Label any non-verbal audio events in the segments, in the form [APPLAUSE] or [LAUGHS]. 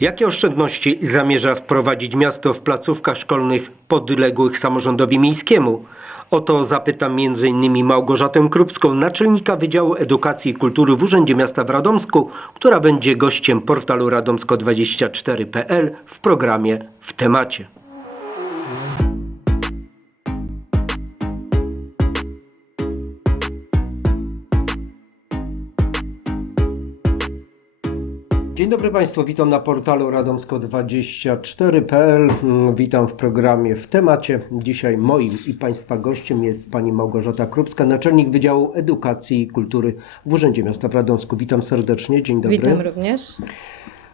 Jakie oszczędności zamierza wprowadzić miasto w placówkach szkolnych podległych samorządowi miejskiemu? O to zapytam m.in. Małgorzatę Krupską, naczelnika Wydziału Edukacji i Kultury w Urzędzie Miasta w Radomsku, która będzie gościem portalu radomsko24.pl w programie W temacie. Dzień dobry Państwu, witam na portalu radomsko24.pl. Mm, Witam w programie w temacie. Dzisiaj moim i Państwa gościem jest Pani Małgorzata Krupska, naczelnik Wydziału Edukacji i Kultury w Urzędzie Miasta w Radomsku. Witam serdecznie, dzień dobry. Witam również.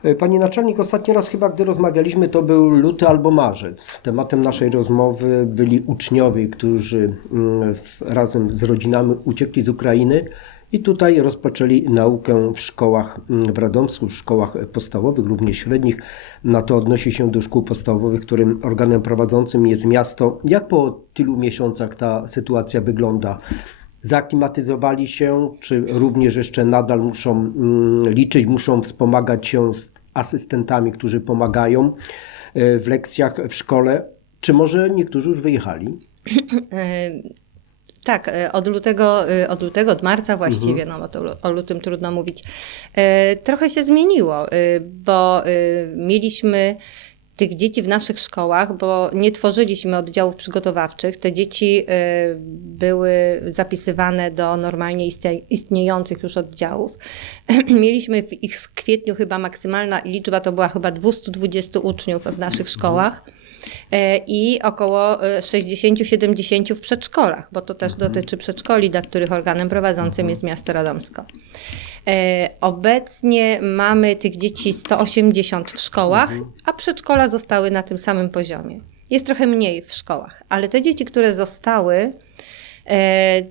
E, Pani naczelnik, ostatni raz chyba, gdy rozmawialiśmy, to był luty albo marzec. Tematem naszej rozmowy byli uczniowie, którzy mm, razem z rodzinami uciekli z Ukrainy i tutaj rozpoczęli naukę w szkołach mm, w Radomsku, w szkołach podstawowych, również średnich. Na to odnosi się do szkół podstawowych, którym organem prowadzącym jest miasto. Jak po tylu miesiącach ta sytuacja wygląda? zaklimatyzowali się, czy również jeszcze nadal muszą mm, liczyć, muszą wspomagać się z asystentami, którzy pomagają e, w lekcjach w szkole, czy może niektórzy już wyjechali? [CLEARS THROAT] Tak, e, od lutego, e, od lutego, od marca właściwie, no bo to o lutym trudno mówić, e, trochę się zmieniło, bo mieliśmy tych dzieci w naszych szkołach, bo nie tworzyliśmy oddziałów przygotowawczych. Te dzieci były zapisywane do normalnie istnie- istniejących już oddziałów. [CLEARS THROAT] Mieliśmy ich w kwietniu chyba maksymalna liczba to była chyba 220 uczniów w naszych szkołach. E, i około e, 60-70 w przedszkolach, bo to też dotyczy przedszkoli, dla których organem prowadzącym jest miasto Radomsko. E, Obecnie mamy tych dzieci 180 w szkołach, a przedszkola zostały na tym samym poziomie. Jest trochę mniej w szkołach, ale te dzieci, które zostały, e,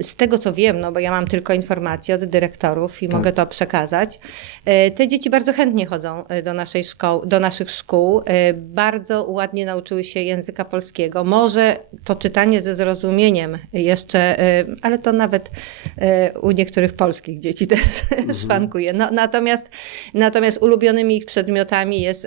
z tego co wiem, no bo ja mam tylko informacje od dyrektorów i mogę to przekazać, e, te dzieci bardzo chętnie chodzą e, do, naszej szkoł, do naszych szkół, e, bardzo ładnie nauczyły się języka polskiego. Może to czytanie ze zrozumieniem jeszcze, ale to nawet u niektórych polskich dzieci [LAUGHS] też szwankuje. No, natomiast, natomiast ulubionymi ich przedmiotami jest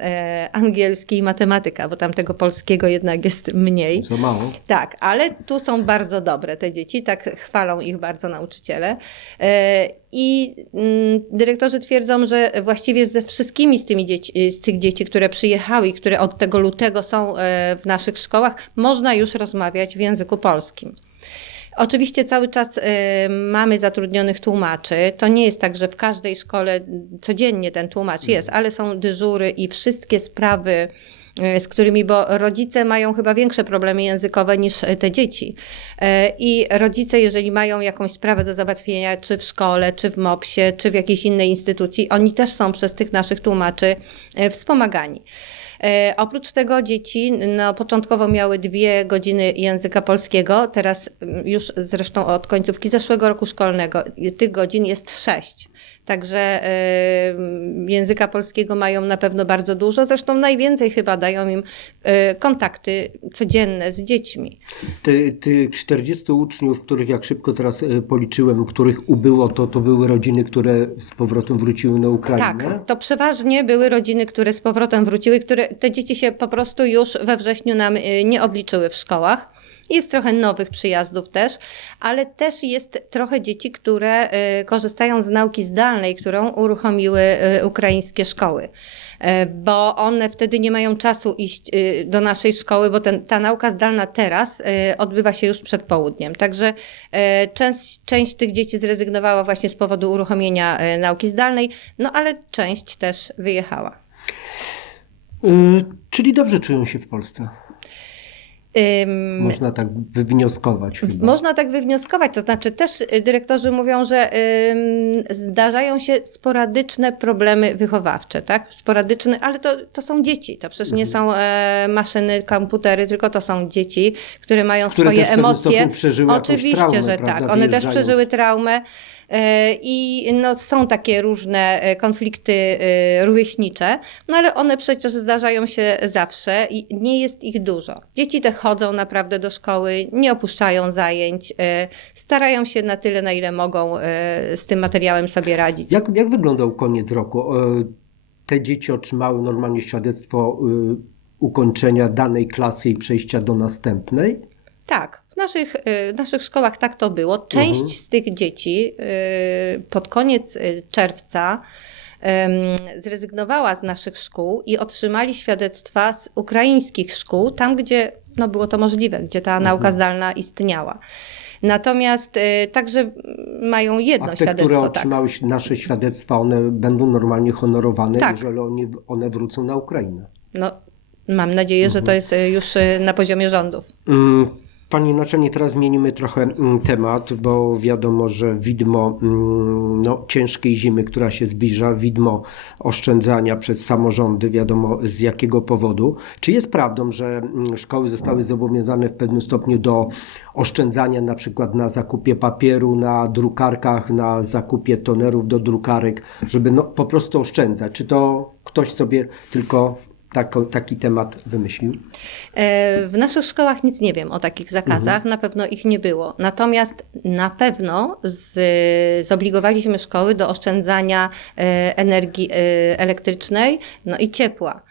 angielski i matematyka, bo tam tego polskiego jednak jest mniej. Za mało. Tak, ale tu są bardzo dobre te dzieci, tak chwalą ich bardzo nauczyciele. E, I mm, dyrektorzy twierdzą, że właściwie ze wszystkimi z, tymi dzieci, z tych dzieci, które przyjechały i które od tego lutego są e, w naszych szkołach, można już rozmawiać w języku polskim. Oczywiście cały czas y, mamy zatrudnionych tłumaczy. To nie jest tak, że w każdej szkole codziennie ten tłumacz jest, ale są dyżury i wszystkie sprawy, z którymi, bo rodzice mają chyba większe problemy językowe niż y, te dzieci. Y, I rodzice, jeżeli mają jakąś sprawę do załatwienia, czy w szkole, czy w MOPS-ie, czy w jakiejś innej instytucji, oni też są przez tych naszych tłumaczy wspomagani. E, oprócz tego dzieci no, początkowo miały dwie godziny języka polskiego, teraz mm, już zresztą od końcówki zeszłego roku szkolnego tych godzin jest sześć. Także e, języka polskiego mają na pewno bardzo dużo, zresztą najwięcej chyba dają im e, kontakty codzienne z dziećmi. Ty, tych 40 uczniów, których jak szybko teraz policzyłem, których ubyło, to, to były rodziny, które z powrotem wróciły na Ukrainę? Tak, to przeważnie były rodziny, które z powrotem wróciły, które te dzieci się po prostu już we wrześniu nam y, nie odliczyły w szkołach. Jest trochę nowych przyjazdów też, ale też jest trochę dzieci, które y, korzystają z nauki zdalnej, którą uruchomiły y, ukraińskie szkoły. Y, Bo one wtedy nie mają czasu iść do naszej szkoły, bo ten, ta nauka zdalna teraz odbywa się już przed południem. Także y, część, część tych dzieci zrezygnowała właśnie z powodu uruchomienia y, nauki zdalnej, no ale część też wyjechała. E, czyli dobrze czują się w Polsce. Można tak wywnioskować chyba. Można tak wywnioskować, to znaczy też y, dyrektorzy mówią, że zdarzają się sporadyczne problemy wychowawcze, tak? Sporadyczne, ale to, to są dzieci, to przecież nie są e, maszyny, komputery, tylko to są dzieci, które mają Które swoje emocje. Oczywiście, traumę, że tak. One też przeżyły traumę. E, I no, są takie różne e, konflikty e, rówieśnicze, no ale one przecież zdarzają się zawsze i nie jest ich dużo. Dzieci te chodzą naprawdę do szkoły, nie opuszczają zajęć, starają się na tyle, na ile mogą z tym materiałem sobie radzić. Jak, jak wyglądał koniec roku? Te dzieci otrzymały normalnie świadectwo ukończenia danej klasy i przejścia do następnej? Tak, w naszych, y, w naszych szkołach tak to było. Część Mhm. z tych dzieci y, pod koniec y, czerwca zrezygnowała z naszych szkół i otrzymali świadectwa z ukraińskich szkół, tam gdzie no, było to możliwe, gdzie ta Mhm. nauka zdalna istniała. Natomiast y, także mają jedno A te, które świadectwo. Tak. otrzymały nasze świadectwa, one będą normalnie honorowane, Tak. jeżeli oni, one wrócą na Ukrainę. No, mam nadzieję, że to jest y, już na poziomie rządów. Mm, Pani naczelnik, teraz zmienimy trochę mm, temat, bo wiadomo, że widmo mm, no, ciężkiej zimy, która się zbliża, widmo oszczędzania przez samorządy, wiadomo z jakiego powodu. Czy jest prawdą, że mm, szkoły zostały zobowiązane w pewnym stopniu do oszczędzania na przykład na zakupie papieru, na drukarkach, na zakupie tonerów do drukarek, żeby no, po prostu oszczędzać? Czy to ktoś sobie tylko tako, taki temat wymyślił? E, W naszych szkołach nic nie wiem o takich zakazach, na pewno ich nie było. Natomiast na pewno z, zobligowaliśmy szkoły do oszczędzania e, energii e, elektrycznej no i ciepła.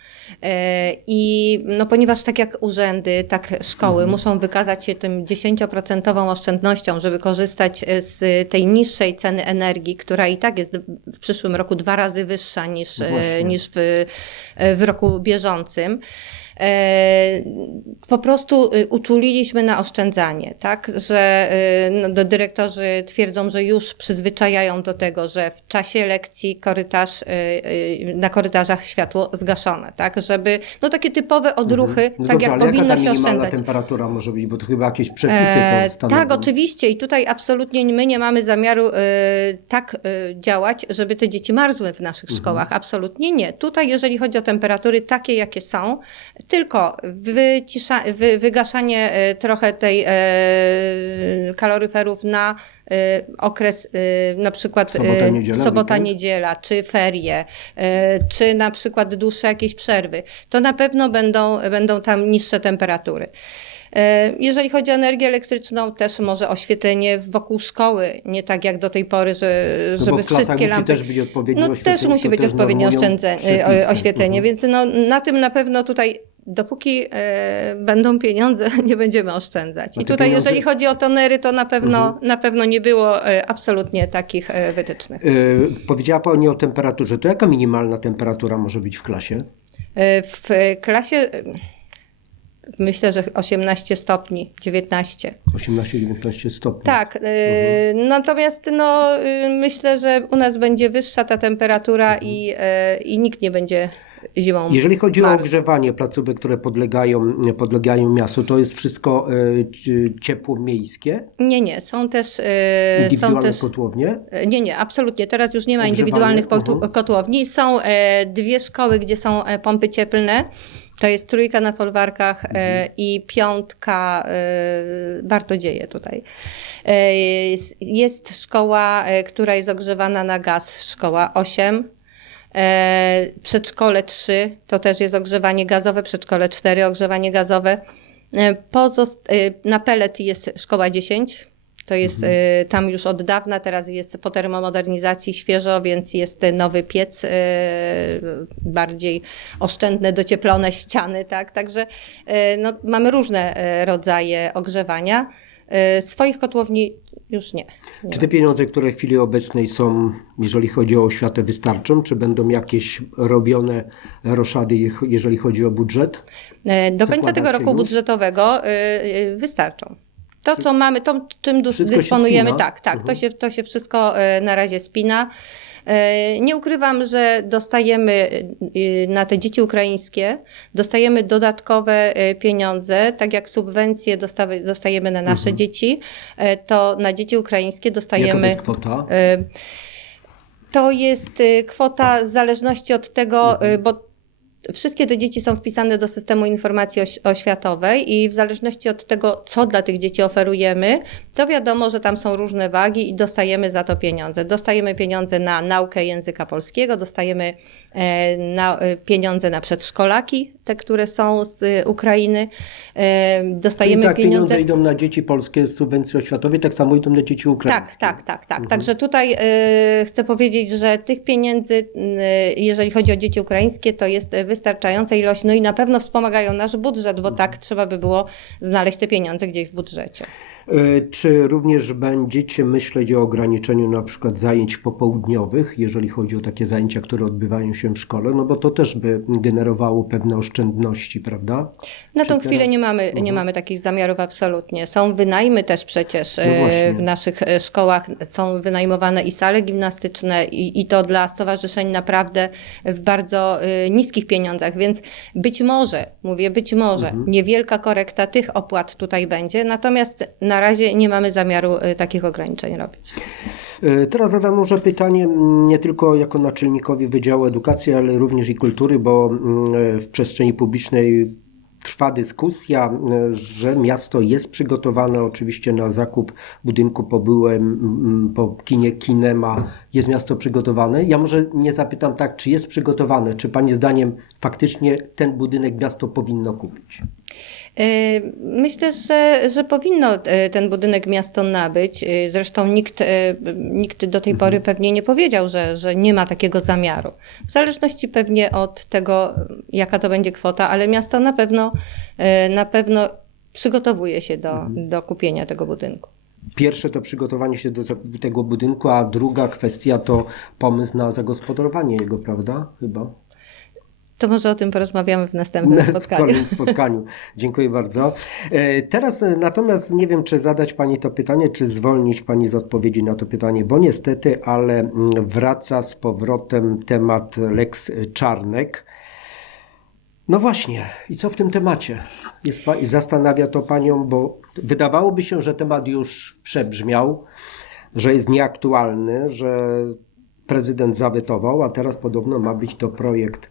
I no, ponieważ tak jak urzędy, tak szkoły muszą wykazać się tym 10% oszczędnością, żeby korzystać z tej niższej ceny energii, która i tak jest w przyszłym roku dwa razy wyższa niż, Właśnie. niż w, w roku bieżącym. E, Po prostu y, uczuliliśmy na oszczędzanie, tak? Że y, no, dyrektorzy twierdzą, że już przyzwyczajają do tego, że w czasie lekcji korytarz, y, na korytarzach światło zgaszone, tak? Żeby, no takie typowe odruchy, No tak dobrze, jak powinno się oszczędzać. temperatura może być, bo to chyba jakieś przepisy E, to stanowią. tak, oczywiście. I tutaj absolutnie my nie mamy zamiaru e, tak e, działać, żeby te dzieci marzły w naszych Mhm. szkołach. Absolutnie nie. Tutaj, jeżeli chodzi o temperatury takie, jakie są, tylko wycisza, wy, wygaszanie e, trochę tej e, kaloryferów na e, okres na przykład Sobota, niedziela, sobota weekend? niedziela, czy ferie, czy na przykład dłuższe jakieś przerwy, to na pewno będą, będą tam niższe temperatury. Jeżeli chodzi o energię elektryczną, też może oświetlenie wokół szkoły, nie tak jak do tej pory, że, No żeby wszystkie musi lampy. też być odpowiednie No oświetlenie, też musi być odpowiednie normują oszczędze, przepisy. e, oświetlenie, Mhm. więc no, na tym na pewno tutaj dopóki e, będą pieniądze, [LAUGHS] nie będziemy oszczędzać. I tutaj, pieniądze- jeżeli chodzi o tonery, to na pewno, Mhm. na pewno nie było e, absolutnie takich e, wytycznych. Powiedziała Pani o temperaturze. To jaka minimalna temperatura może być w klasie? W klasie myślę, że 18 stopni, 19. 18-19 stopni. Tak, Mhm. natomiast no, myślę, że u nas będzie wyższa ta temperatura Mhm. i, i nikt nie będzie zimą. Jeżeli chodzi o ogrzewanie placówek, które podlegają, podlegają miastu, to jest wszystko e, ciepło miejskie? Nie, nie, są też. są Indywidualne też kotłownie? y, nie, nie, absolutnie. Teraz już nie ma indywidualnych Mhm. kotłowni. Są e, dwie szkoły, gdzie są e, pompy cieplne. To jest trójka na folwarkach e, Mhm. i piątka e, Bartodzieje tutaj. E, jest, szkoła, e, która jest ogrzewana na gaz, szkoła 8. E, przedszkole 3 to też jest ogrzewanie gazowe, przedszkole 4 ogrzewanie gazowe. E, pozost- e, na pelet jest szkoła 10. To jest e, tam już od dawna, teraz jest po termomodernizacji świeżo, więc jest nowy piec, bardziej oszczędne, docieplone ściany, tak? Także no, mamy różne rodzaje ogrzewania. Swoich kotłowni już nie. nie Czy te pieniądze, które w chwili obecnej są, jeżeli chodzi o oświatę, wystarczą? Czy będą jakieś robione roszady, jeżeli chodzi o budżet? E, Do końca tego roku budżetowego y, y, wystarczą. To, co mamy, to czym dysponujemy, tak, tak, to, Mhm. się, to się wszystko y, na razie spina. Y, Nie ukrywam, że dostajemy y, na te dzieci ukraińskie, dostajemy dodatkowe pieniądze, tak jak subwencje dostajemy na nasze dzieci, y, to na dzieci ukraińskie Mhm. Jaka to dostajemy. jest kwota? To jest kwota w zależności od tego, Mhm. bo wszystkie te dzieci są wpisane do systemu informacji oś- oświatowej i w zależności od tego, co dla tych dzieci oferujemy, to wiadomo, że tam są różne wagi i dostajemy za to pieniądze. Dostajemy pieniądze na naukę języka polskiego, dostajemy e, na, e, pieniądze na przedszkolaki, te, które są z e, Ukrainy, e, Czyli dostajemy tak, pieniądze pieniądze idą na dzieci polskie z subwencji oświatowej, tak samo idą na dzieci ukraińskie. tak, tak, tak, tak. Także tutaj y, chcę powiedzieć, że tych pieniędzy, y, jeżeli chodzi o dzieci ukraińskie, to jest y, wystarczająca ilość, no i na pewno wspomagają nasz budżet, bo tak trzeba by było znaleźć te pieniądze gdzieś w budżecie. Y, Czy również będziecie myśleć o ograniczeniu na przykład zajęć popołudniowych, jeżeli chodzi o takie zajęcia, które odbywają się w szkole? No bo to też by generowało pewne oszczędności, prawda? Na Czy tą chwilę teraz- nie mamy, nie mamy takich zamiarów absolutnie. Są wynajmy też przecież No e, właśnie. w naszych e, szkołach, są wynajmowane i sale gimnastyczne i, i to dla stowarzyszeń naprawdę w bardzo e, niskich pieniądzach, więc być może, mówię być może, Mhm. niewielka korekta tych opłat tutaj będzie, natomiast na razie nie mamy zamiaru e, takich ograniczeń robić. Y, Teraz zadam może pytanie mm, nie tylko jako naczelnikowi Wydziału Edukacji, ale również i Kultury, bo mm, w przestrzeni publicznej trwa dyskusja, że miasto jest przygotowane oczywiście na zakup budynku po byłym, mm, po kinie Kinema. Jest miasto przygotowane? Ja może nie zapytam tak, czy jest przygotowane, czy Pani zdaniem faktycznie ten budynek miasto powinno kupić? Y, Myślę, że, że powinno y, ten budynek miasto nabyć. Y, Zresztą nikt, nikt do tej pory pewnie nie powiedział, że, że nie ma takiego zamiaru. W zależności pewnie od tego, jaka to będzie kwota, ale miasto na pewno, na pewno przygotowuje się do, do kupienia tego budynku. Pierwsze to przygotowanie się do tego budynku, a druga kwestia to pomysł na zagospodarowanie jego, prawda? Chyba. To może o tym porozmawiamy w następnym [LAUGHS] W spotkaniu. kolejnym spotkaniu. Dziękuję bardzo. E, Teraz e, natomiast nie wiem, czy zadać Pani to pytanie, czy zwolnić Pani z odpowiedzi na to pytanie, bo niestety, ale mm, wraca z powrotem temat Lex Czarnek. No właśnie, i co w tym temacie? Jest, zastanawia to Panią, bo wydawałoby się, że temat już przebrzmiał, że jest nieaktualny, że prezydent zawetował, a teraz podobno ma być to projekt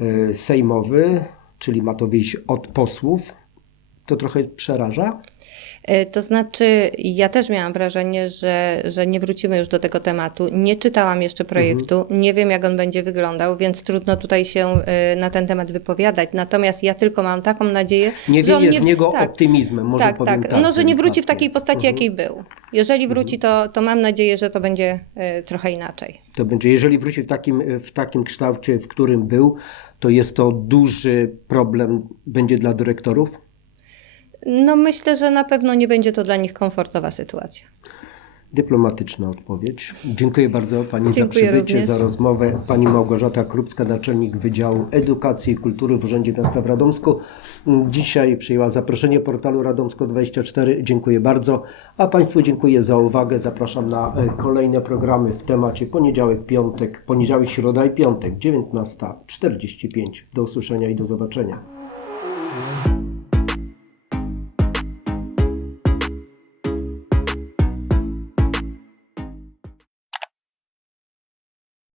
y, sejmowy, czyli ma to wyjść od posłów. To trochę przeraża? E, To znaczy, ja też miałam wrażenie, że, że nie wrócimy już do tego tematu. Nie czytałam jeszcze projektu, nie wiem jak on będzie wyglądał, więc trudno tutaj się e, na ten temat wypowiadać. Natomiast ja tylko mam taką nadzieję, Nie że on wieje z niego tak, optymizmem, może tak, powiem tak, tak. No, że nie wróci w takiej postaci, jakiej był. Jeżeli wróci, to, to mam nadzieję, że to będzie e, trochę inaczej. To będzie, jeżeli wróci w takim, w takim kształcie, w którym był, to jest to duży problem będzie dla dyrektorów? No myślę, że na pewno nie będzie to dla nich komfortowa sytuacja. Dyplomatyczna odpowiedź. Dziękuję bardzo Pani za Dziękuję przybycie, również. za rozmowę. Pani Małgorzata Krupska, naczelnik Wydziału Edukacji i Kultury w Urzędzie Miasta w Radomsku. Dzisiaj przyjęła zaproszenie portalu Radomsko24. Dziękuję bardzo. A Państwu dziękuję za uwagę. Zapraszam na e, kolejne programy w temacie poniedziałek, piątek, poniedziałek, środa i piątek, 19.45. Do usłyszenia i do zobaczenia.